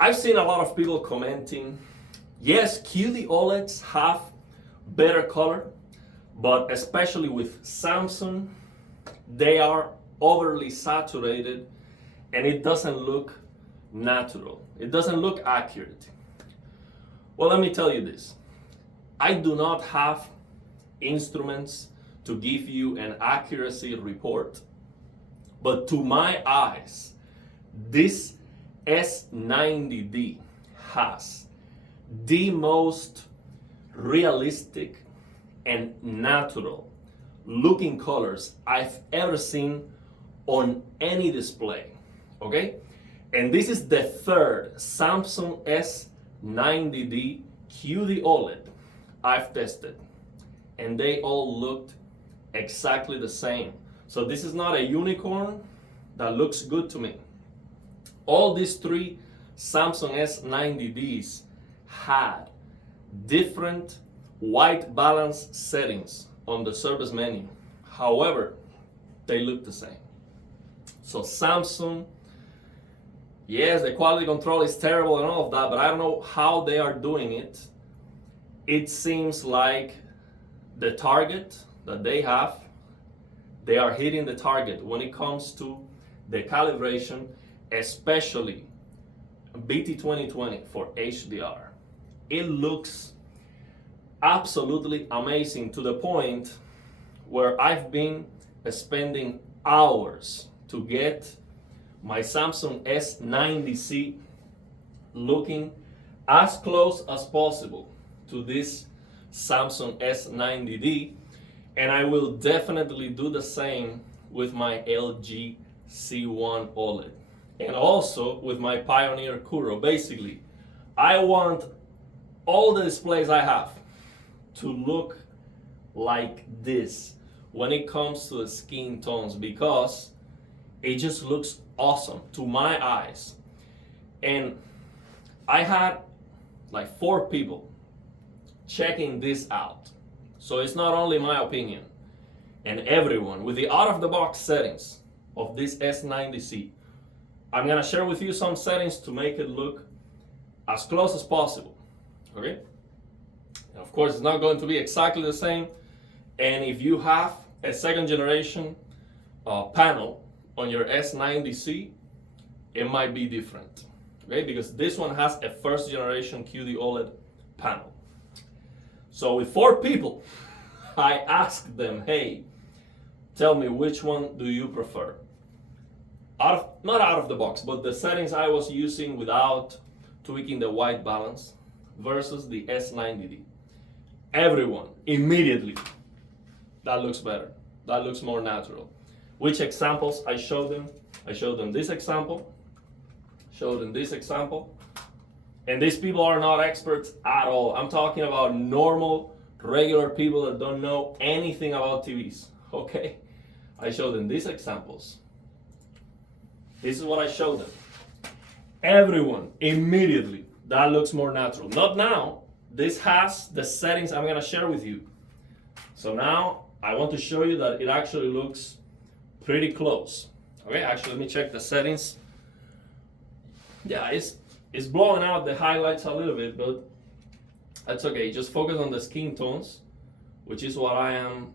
I've seen a lot of people commenting, yes, QD-OLEDs have better color, but especially with Samsung, they are overly saturated and it doesn't look natural. It doesn't look accurate. Well, let me tell you this. I do not have instruments to give you an accuracy report, but to my eyes, this S90D has the most realistic and natural looking colors I've ever seen on any display, okay? And this is the third Samsung S90D QD-OLED I've tested, and they all looked exactly the same. So this is not a unicorn that looks good to me. All these three Samsung S90Ds had different white balance settings on the service menu. However, they look the same. So Samsung, yes, the quality control is terrible and all of that, but I don't know how they are doing it. It seems like the target that they have, they are hitting the target when it comes to the calibration, especially BT2020 for HDR. It looks absolutely amazing to the point where I've been spending hours to get my Samsung S90C looking as close as possible to this Samsung S90D, and I will definitely do the same with my LG C1 OLED and also with my Pioneer Kuro. Basically, I want all the displays I have to look like this when it comes to the skin tones, because it just looks awesome to my eyes. And I had like 4 people checking this out. So it's not only my opinion, and everyone with the out-of-the-box settings of this S90C. I'm gonna share with you some settings to make it look as close as possible, okay? And of course, it's not going to be exactly the same, and if you have a second generation panel on your S90C, it might be different, okay? Because this one has a first generation QD-OLED panel. So with 4 people, I asked them, hey, tell me which one do you prefer? Not out of the box, but the settings I was using without tweaking the white balance versus the S90D. Everyone immediately, that looks better. That looks more natural. Which examples I showed them? I showed them this example, showed them this example. And these people are not experts at all. I'm talking about normal, regular people that don't know anything about TVs, okay? I showed them these examples. This is what I showed them. Everyone, immediately, that looks more natural. Not now. This has the settings I'm gonna share with you. So now, I want to show you that it actually looks pretty close. Okay, actually, let me check the settings. Yeah, it's blowing out the highlights a little bit, but that's okay. Just focus on the skin tones, which is what I am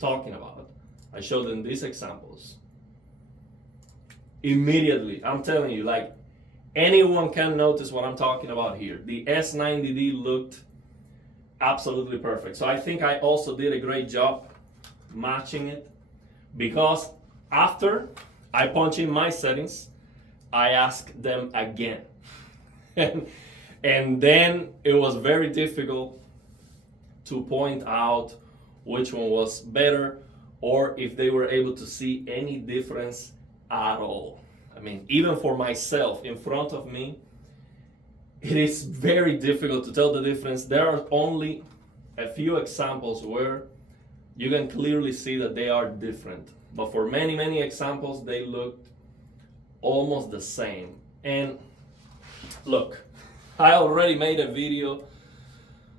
talking about. I showed them these examples. Immediately, I'm telling you, like, anyone can notice what I'm talking about here. The S90D looked absolutely perfect. So I think I also did a great job matching it, because after I punch in my settings, I asked them again. and then it was very difficult to point out which one was better or if they were able to see any difference at all. I mean, even for myself in front of me, it is very difficult to tell the difference. There are only a few examples where you can clearly see that they are different. But for many, many examples, they looked almost the same. And look, I already made a video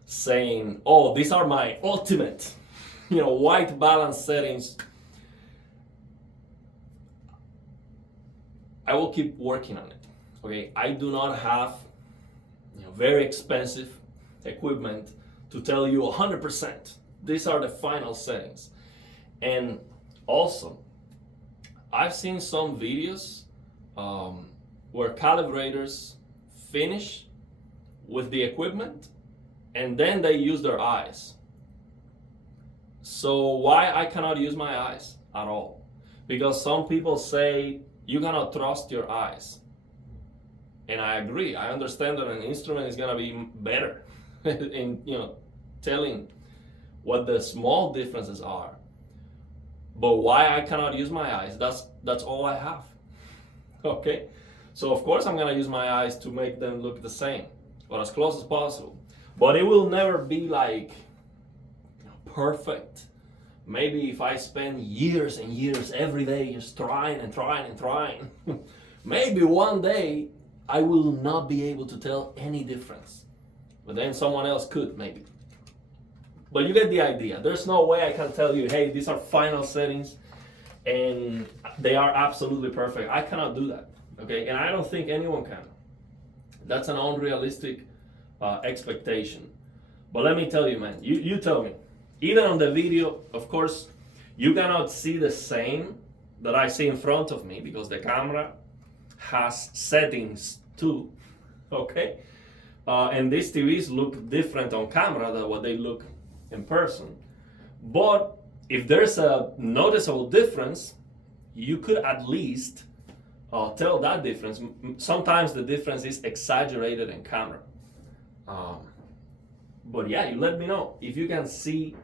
saying, oh, these are my ultimate, white balance settings. I will keep working on it, Okay, I do not have very expensive equipment to tell you 100%. These are the final settings. And also, I've seen some videos where calibrators finish with the equipment and then they use their eyes. So why I cannot use my eyes at all? Because some people say you cannot trust your eyes. And I agree. I understand that an instrument is gonna be better in telling what the small differences are. But why I cannot use my eyes? That's all I have. Okay? So of course I'm gonna use my eyes to make them look the same or as close as possible. But it will never be like perfect. Maybe if I spend years and years every day just trying and trying and trying, maybe one day I will not be able to tell any difference. But then someone else could, maybe. But you get the idea. There's no way I can tell you, hey, these are final settings and they are absolutely perfect. I cannot do that, okay? And I don't think anyone can. That's an unrealistic expectation. But let me tell you, man, you tell me. Even on the video, of course, you cannot see the same that I see in front of me because the camera has settings too, okay? And these TVs look different on camera than what they look in person. But if there's a noticeable difference, you could at least tell that difference. Sometimes the difference is exaggerated in camera. But yeah, you let me know if you can see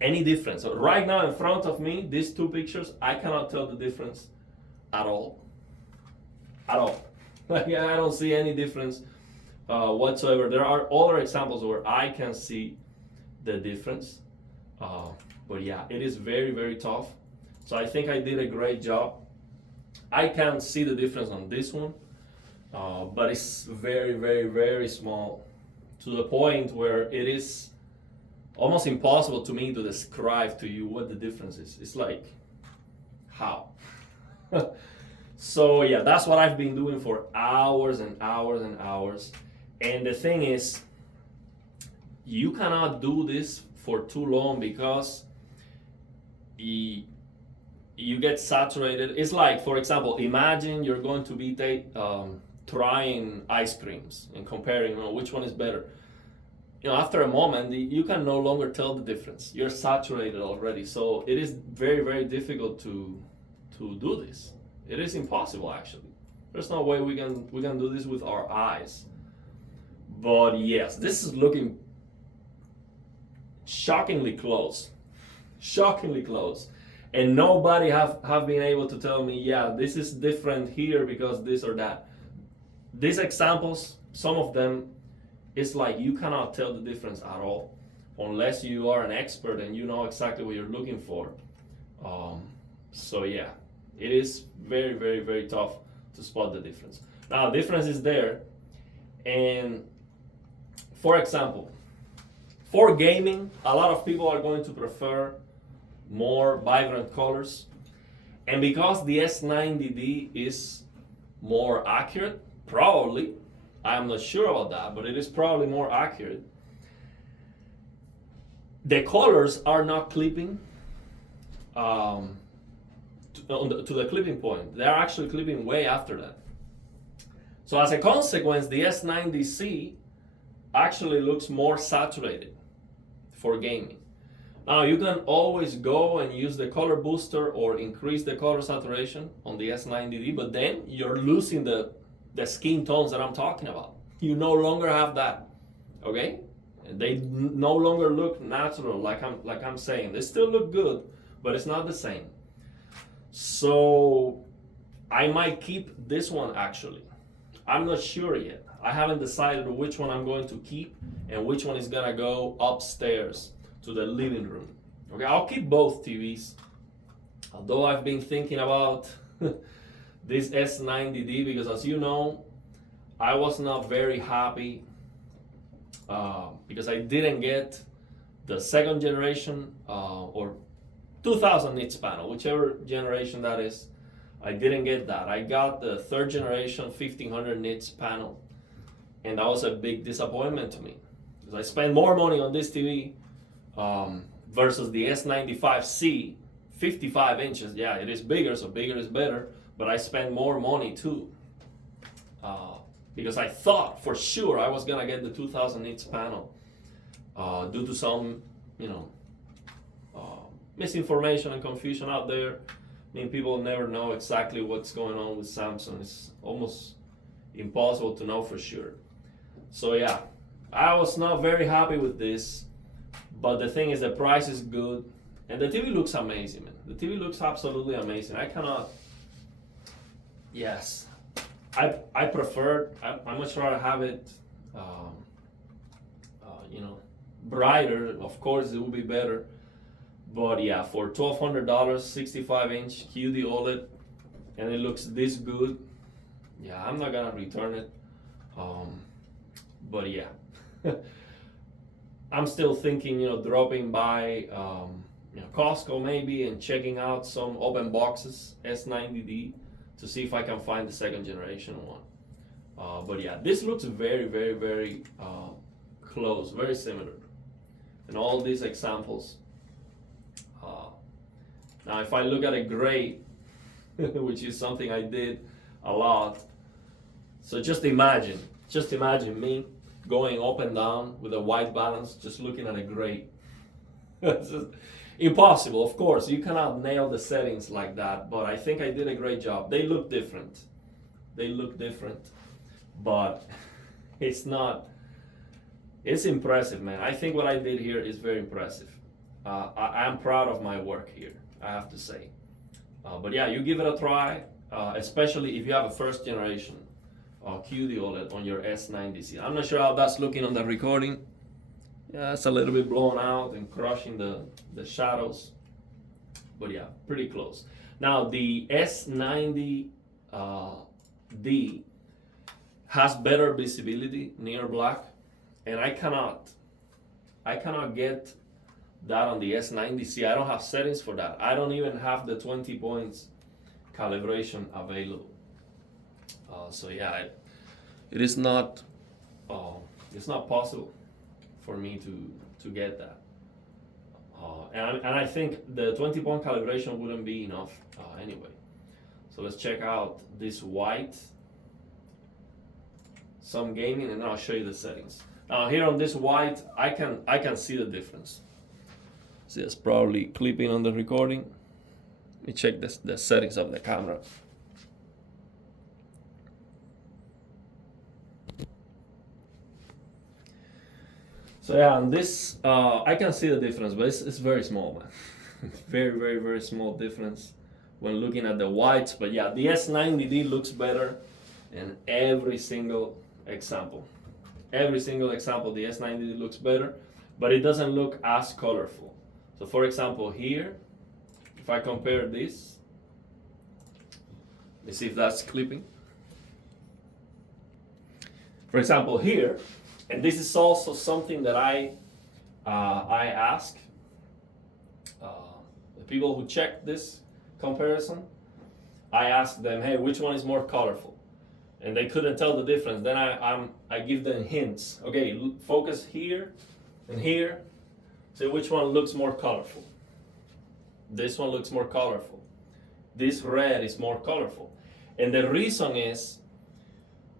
any difference. So right now in front of me, these two pictures, I cannot tell the difference at all. At all. I don't see any difference whatsoever. There are other examples where I can see the difference. But yeah, it is very, very tough. So I think I did a great job. I can see the difference on this one, but it's very, very, very small to the point where it is almost impossible to me to describe to you what the difference is. It's like, how? So yeah, that's what I've been doing for hours and hours and hours. And the thing is, you cannot do this for too long because you get saturated. It's like, for example, imagine you're going to be trying ice creams and comparing, which one is better. After a moment, you can no longer tell the difference. You're saturated already. So it is very, very difficult to do this. It is impossible, actually. There's no way we can do this with our eyes. But yes, this is looking shockingly close. Shockingly close. And nobody have been able to tell me, yeah, this is different here because this or that. These examples, some of them, it's like you cannot tell the difference at all unless you are an expert and you know exactly what you're looking for. So yeah, it is very, very, very tough to spot the difference. Now, difference is there. And for example, for gaming, a lot of people are going to prefer more vibrant colors. And because the S90D is more accurate, probably, I'm not sure about that, but it is probably more accurate. The colors are not clipping to the clipping point. They are actually clipping way after that. So as a consequence, the S90C actually looks more saturated for gaming. Now you can always go and use the color booster or increase the color saturation on the S90D, but then you're losing the skin tones that I'm talking about. You no longer have that, okay? They no longer look natural, like I'm saying. They still look good, but it's not the same. So I might keep this one actually. I'm not sure yet. I haven't decided which one I'm going to keep and which one is gonna go upstairs to the living room. Okay, I'll keep both TVs. Although I've been thinking about this S90D because, as you know, I was not very happy because I didn't get the second generation or 2000 nits panel, whichever generation that is. I didn't get that. I got the third generation 1500 nits panel, and that was a big disappointment to me because I spent more money on this TV versus the S95C, 55 inches. Yeah, it is bigger, so bigger is better, but I spent more money too because I thought for sure I was gonna get the 2000 nits panel due to some, misinformation and confusion out there. I mean, people never know exactly what's going on with Samsung. It's almost impossible to know for sure. So yeah, I was not very happy with this, but the thing is the price is good and the TV looks amazing, man. The TV looks absolutely amazing. I cannot, yes, I prefer, I much rather have it, brighter. Of course, it will be better. But yeah, for $1,200, 65-inch QDOLED, and it looks this good, yeah, I'm not gonna return it. But yeah, I'm still thinking, dropping by Costco maybe and checking out some open boxes, S90D, to see if I can find the second generation one. But yeah, this looks very, very, very close, very similar. And all these examples. Now, if I look at a gray, which is something I did a lot, so just imagine me going up and down with a white balance, just looking at a gray. It's just impossible, of course. You cannot nail the settings like that, but I think I did a great job. They look different, but it's impressive, man. I think what I did here is very impressive. I'm proud of my work here, I have to say. But yeah, you give it a try, especially if you have a first generation QDOLED on your S90C. I'm not sure how that's looking on the recording. Yeah, it's a little bit blown out and crushing the shadows. But yeah, pretty close. Now the S90D has better visibility near black, and I cannot get that on the S90C. I don't have settings for that. I don't even have the 20 points calibration available. So yeah, it is not. It's not possible for me to get that. And I think the 20 point calibration wouldn't be enough anyway. So let's check out this white, some gaming, and then I'll show you the settings. Now here on this white, I can see the difference. See, it's probably clipping on the recording. Let me check the settings of the camera. So yeah, on this, I can see the difference, but it's very small, man. Very, very, very small difference when looking at the whites. But yeah, the S90D looks better in every single example. Every single example, the S90D looks better, but it doesn't look as colorful. So for example, here, if I compare this, let me see if that's clipping. For example, here, and this is also something that I ask the people who check this comparison. I ask them, hey, which one is more colorful? And they couldn't tell the difference. Then I give them hints. Okay, focus here and here. See which one looks more colorful. This one looks more colorful. This red is more colorful. And the reason is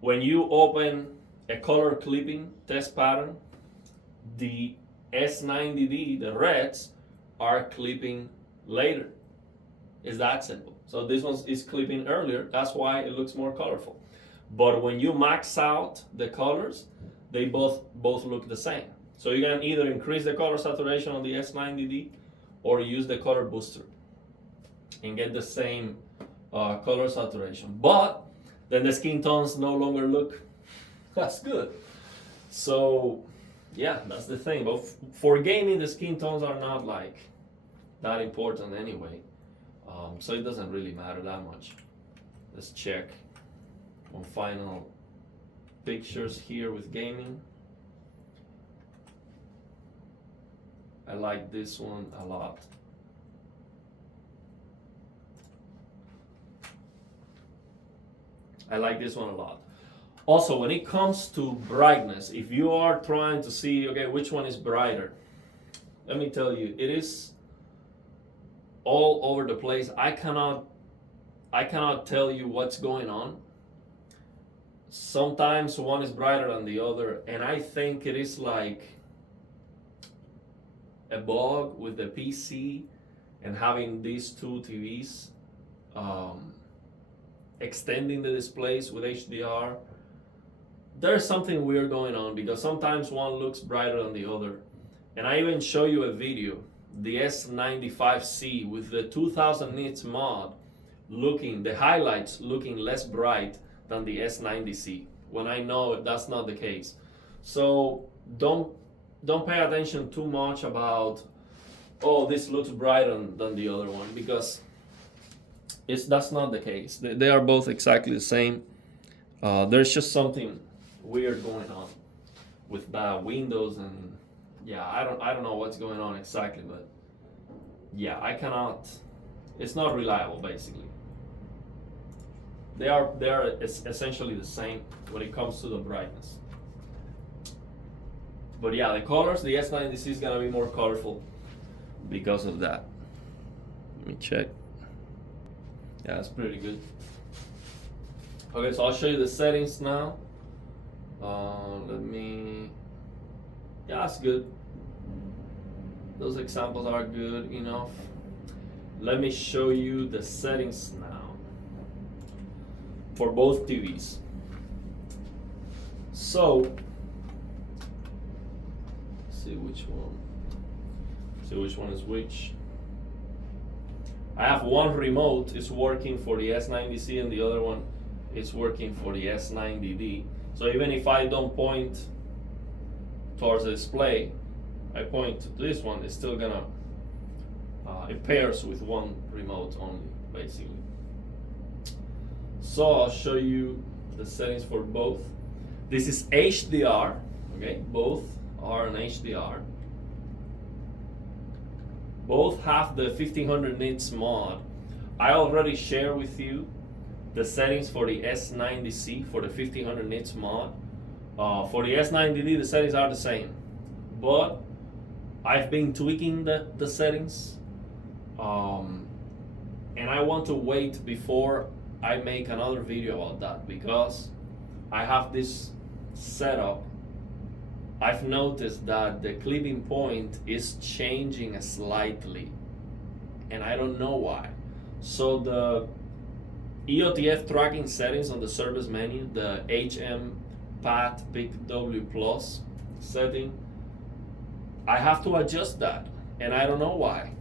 when you open a color clipping test pattern, the S90D, the reds, are clipping later. It's that simple. So this one is clipping earlier. That's why it looks more colorful. But when you max out the colors, they both look the same. So you can either increase the color saturation on the S90D or use the color booster and get the same color saturation. But then the skin tones no longer look as good. So yeah, that's the thing. But for gaming, the skin tones are not like that important anyway. So it doesn't really matter that much. Let's check on final pictures here with gaming. I like this one a lot. I like this one a lot. Also, when it comes to brightness, if you are trying to see, okay, which one is brighter, let me tell you, it is all over the place. I cannot tell you what's going on. Sometimes one is brighter than the other, and I think it is like a bug with the PC and having these two TVs extending the displays with HDR. There's something weird going on because sometimes one looks brighter than the other. And I even show you a video, the S95C with the 2000 nits mod the highlights looking less bright than the S90C, when I know that's not the case. So don't pay attention too much about, oh, this looks brighter than the other one, because that's not the case. They are both exactly the same. There's just something weird going on with bad windows, and yeah, I don't know what's going on exactly, but yeah, I cannot. It's not reliable, basically. They are essentially the same when it comes to the brightness. But yeah, the colors, the S90C is gonna be more colorful because of that. Let me check. Yeah, that's pretty good. Okay, so I'll show you the settings now. Yeah, that's good. Those examples are good enough. Let me show you the settings now for both TVs. So, see which one is which. I have one remote is working for the S90C and the other one is working for the S90D. So even if I don't point towards the display, I point to this one, it's still gonna, it pairs with one remote only, basically. So I'll show you the settings for both. This is HDR, okay? Both are an HDR. Both have the 1500 nits mod. I already shared with you the settings for the S90C for the 1500 nits mod. For the S90D, the settings are the same, but I've been tweaking the settings, and I want to wait before I make another video about that, because I have this setup. I've noticed that the clipping point is changing slightly, and I don't know why. So the EOTF tracking settings on the service menu, the HM Path Pick W Plus setting, I have to adjust that, and I don't know why.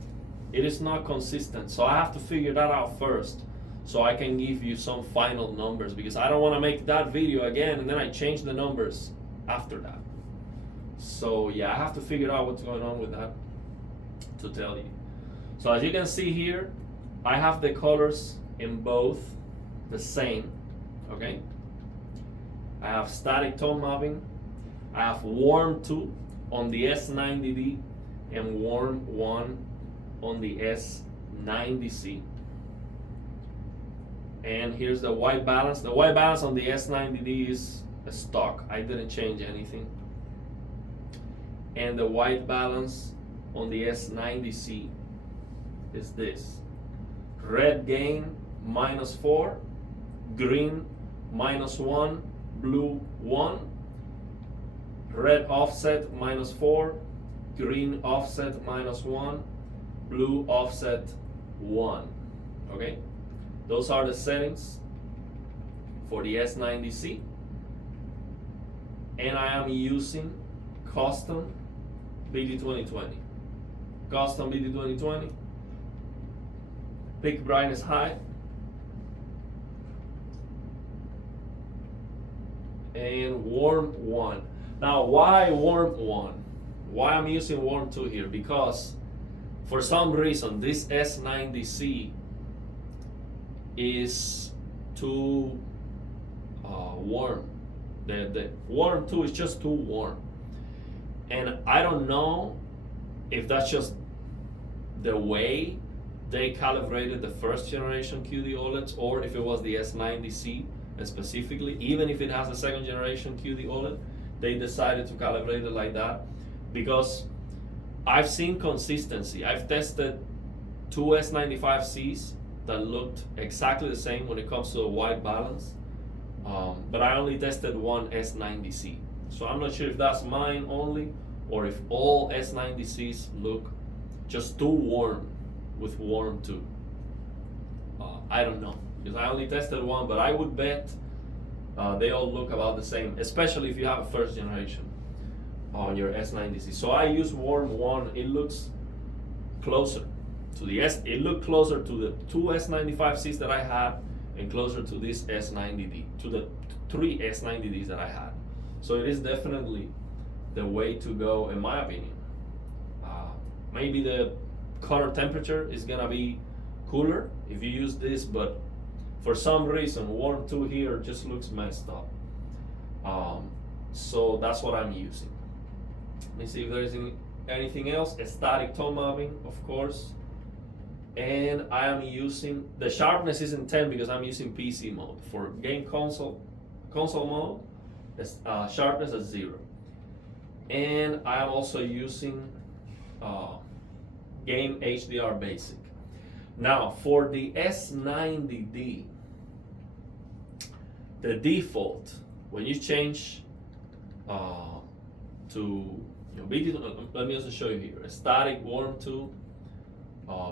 It is not consistent, so I have to figure that out first, so I can give you some final numbers, because I don't want to make that video again and then I change the numbers after that. So yeah, I have to figure out what's going on with that to tell you. So as you can see here, I have the colors in both the same, okay? I have static tone mapping. I have warm 2 on the S90D and warm 1 on the S90C. And here's the white balance. The white balance on the S90D is a stock. I didn't change anything. And the white balance on the S90C is this. Red gain -4, green -1, blue 1, red offset -4, green offset -1, blue offset 1. Okay, those are the settings for the S90C, and I am using custom BD2020. Custom BD2020. Pick brightness high. And warm 1. Now, why warm 1? Why I'm using warm 2 here? Because for some reason this S90C is too warm. The warm 2 is just too warm. And I don't know if that's just the way they calibrated the first generation QDOLEDs, or if it was the S90C specifically, even if it has a second generation QDOLED, they decided to calibrate it like that because I've seen consistency. I've tested two S95Cs that looked exactly the same when it comes to the white balance, but I only tested one S90C. So I'm not sure if that's mine only or if all S90Cs look just too warm with warm too. I don't know because I only tested one, but I would bet they all look about the same, especially if you have a first generation on your S90C. So I use warm one. It looks closer to the it looked closer to the two S95Cs that I had and closer to this S90D, to the three S90Ds that I had. So it is definitely the way to go in my opinion. Maybe the color temperature is gonna be cooler if you use this, but for some reason warm 2 here just looks messed up. So that's what I'm using. Let me see if there's anything else. A static tone mapping, of course. And I am using, the sharpness isn't 10 because I'm using PC mode. For game console mode, it's, sharpness is 0. And I am also using game HDR basic. Now for the S90D, the default, when you change to BT, let me also show you here, a static warm to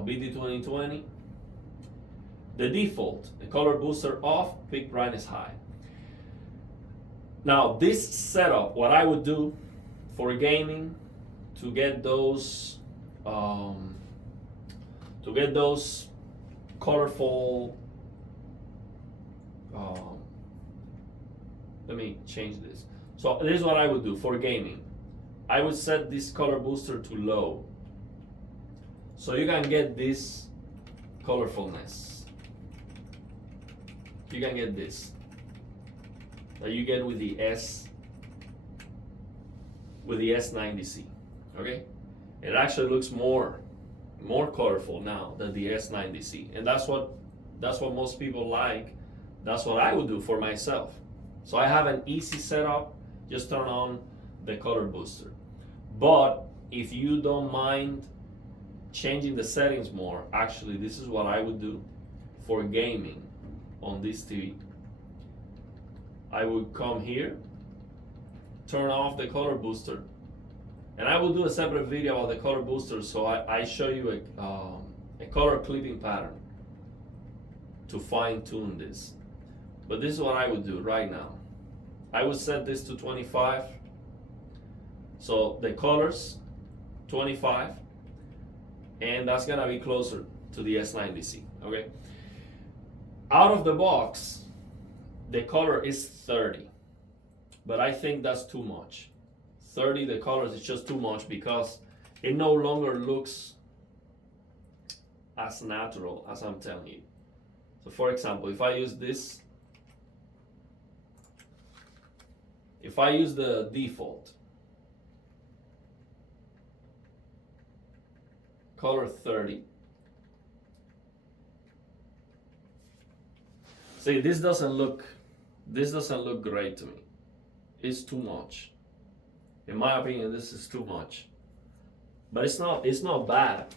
BT 2020, the default, the color booster off, peak brightness high. Now this setup, what I would do for gaming to get those colorful, let me change this. So this is what I would do for gaming. I would set this color booster to low, so you can get this colorfulness. You can get this that you get with the S90C. Okay, it actually looks more colorful now than the S90C, and that's what most people like. That's what I would do for myself. So I have an easy setup. Just turn on the color booster. But if you don't mind changing the settings more, actually this is what I would do for gaming on this TV. I would come here, turn off the color booster, and I will do a separate video about the color booster, so I show you a color clipping pattern to fine tune this. But this is what I would do right now. I would set this to 25. So the colors, 25, and that's gonna be closer to the S90C, okay? Out of the box, the color is 30, but I think that's too much. 30, the colors is just too much because it no longer looks as natural as I'm telling you. So for example, if I use this, if I use the default, color 30. See, this doesn't look great to me. It's too much. In my opinion, this is too much. But it's not bad.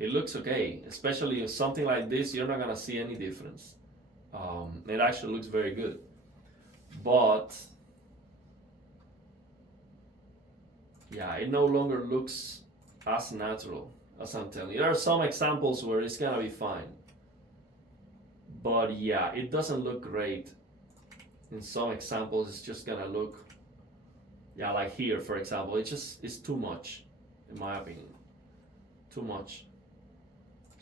It looks okay, especially if something like this, you're not gonna see any difference. It actually looks very good. But yeah, it no longer looks as natural as I'm telling you. There are some examples where it's gonna be fine, but yeah, it doesn't look great. In some examples, it's just gonna look, yeah, like here, for example, it's too much, in my opinion, too much.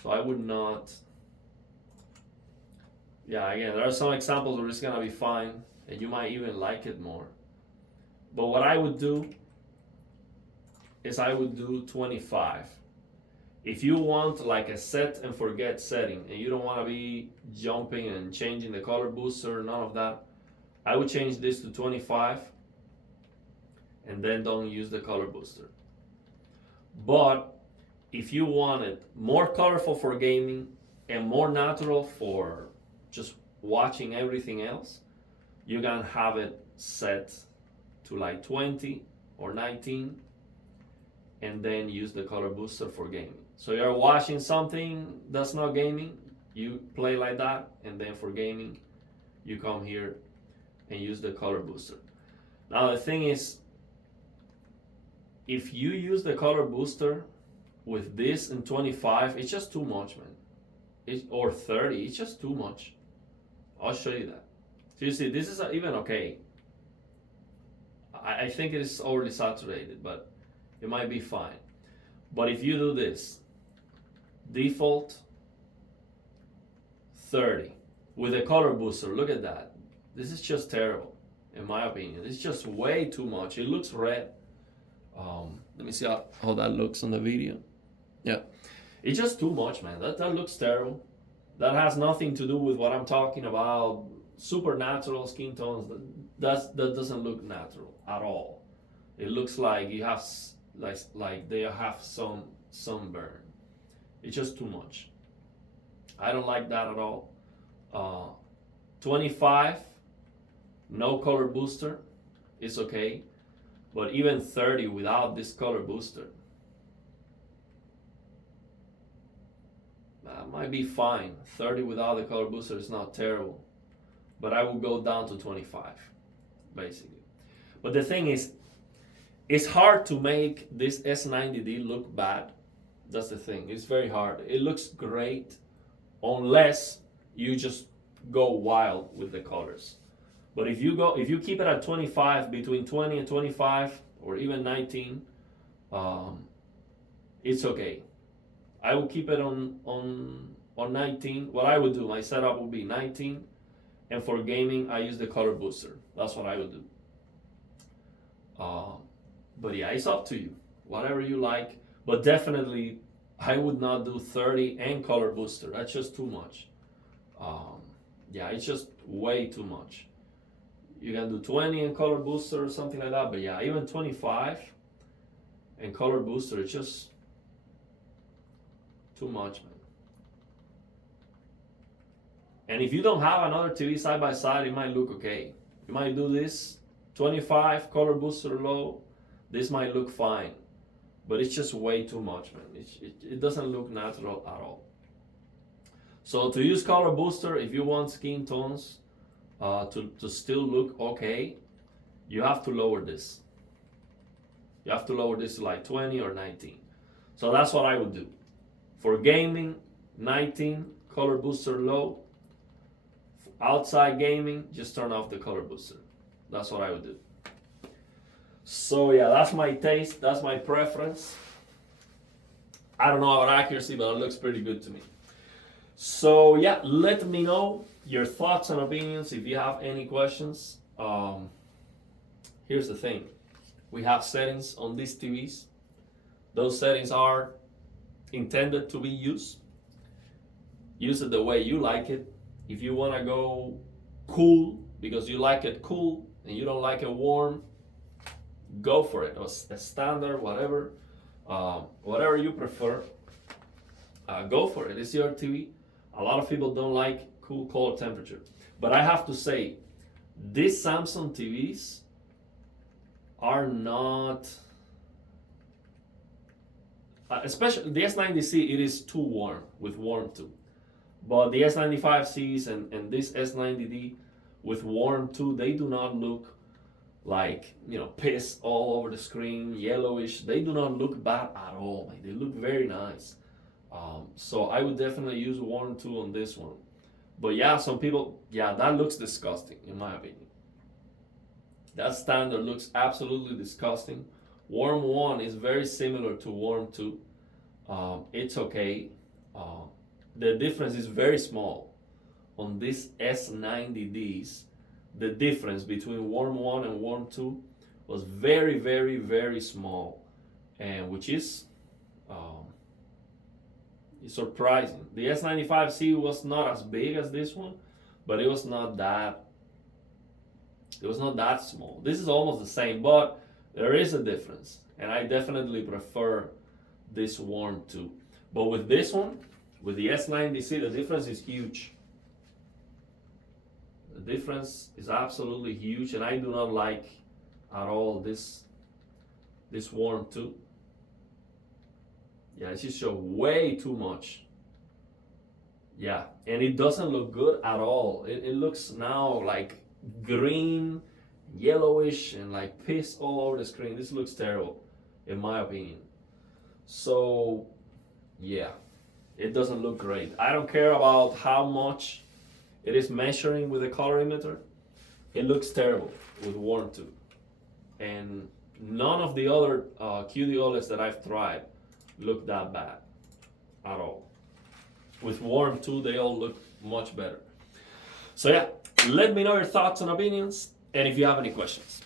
So I would not. Yeah, again, there are some examples where it's gonna be fine, and you might even like it more. But what I would do is I would do 25. If you want like a set and forget setting and you don't want to be jumping and changing the color booster, none of that, I would change this to 25 and then don't use the color booster. But if you want it more colorful for gaming and more natural for just watching everything else, you can have it set to like 20 or 19 and then use the color booster for gaming. So you're watching something that's not gaming, you play like that, and then for gaming, you come here and use the color booster. Now the thing is, if you use the color booster with this in 25, it's just too much, man. Or 30, it's just too much. I'll show you that. So you see, this is even okay. I think it is already saturated, but it might be fine. But if you do this, default 30 with a color booster, look at that. This is just terrible, in my opinion. It's just way too much. It looks red. Let me see how that looks on the video. Yeah, it's just too much, man. That looks terrible. That has nothing to do with what I'm talking about. Supernatural skin tones. That doesn't look natural at all. It looks like you have like they have some sunburn. It's just too much. I don't like that at all. 25, no color booster, it's okay. But even 30 without this color booster, that might be fine. 30 without the color booster is not terrible. But I will go down to 25, basically. But the thing is, it's hard to make this S90D look bad. That's the thing. It's very hard. It looks great unless you just go wild with the colors. But if you keep it at 25, between 20 and 25, or even 19, it's okay. I will keep it on 19. What I would do, my setup would be 19, and for gaming, I use the color booster. That's what I would do. But yeah, it's up to you. Whatever you like. But definitely, I would not do 30 and color booster. That's just too much. Yeah, it's just way too much. You can do 20 and color booster or something like that. But yeah, even 25 and color booster, it's just too much, man. And if you don't have another TV side by side, it might look okay. You might do this 25 color booster low. This might look fine, but it's just way too much, man. It doesn't look natural at all. So to use color booster, if you want skin tones to still look okay, you have to lower this. You have to lower this to like 20 or 19. So that's what I would do. For gaming, 19, color booster low. Outside gaming, just turn off the color booster. That's what I would do. So yeah, that's my taste, that's my preference. I don't know about accuracy, but it looks pretty good to me. So yeah, let me know your thoughts and opinions if you have any questions. Here's the thing. We have settings on these TVs. Those settings are intended to be used. Use it the way you like it. If you want to go cool because you like it cool and you don't like it warm, go for it. Or a standard, whatever you prefer, go for it. It's your TV. A lot of people don't like cool color temperature, but I have to say, these Samsung TVs are not, especially the S90C. It is too warm with warm too. But the S95Cs and this S90D with warm too, they do not look like, piss all over the screen, yellowish. They do not look bad at all. They look very nice. So I would definitely use warm too on this one. But yeah, some people, that looks disgusting in my opinion. That standard looks absolutely disgusting. Warm 1 is very similar to warm 2. It's okay. The difference is very small. On these S90Ds, the difference between warm 1 and warm 2 was very, very, very small, and which is surprising. The S95C was not as big as this one, but it was not that small. This is almost the same, but there is a difference, and I definitely prefer this warm 2. But with this one, with the S90C, the difference is huge. difference is absolutely huge, and I do not like at all this warm too. Yeah, it just shows way too much. Yeah, and it doesn't look good at all. It looks now like green, yellowish, and like piss all over the screen. This looks terrible, in my opinion. So, yeah, it doesn't look great. I don't care about how much it is measuring with the colorimeter. It looks terrible with warm too. And none of the other QDOLEDs that I've tried look that bad at all. With warm too, they all look much better. So yeah, let me know your thoughts and opinions, and if you have any questions.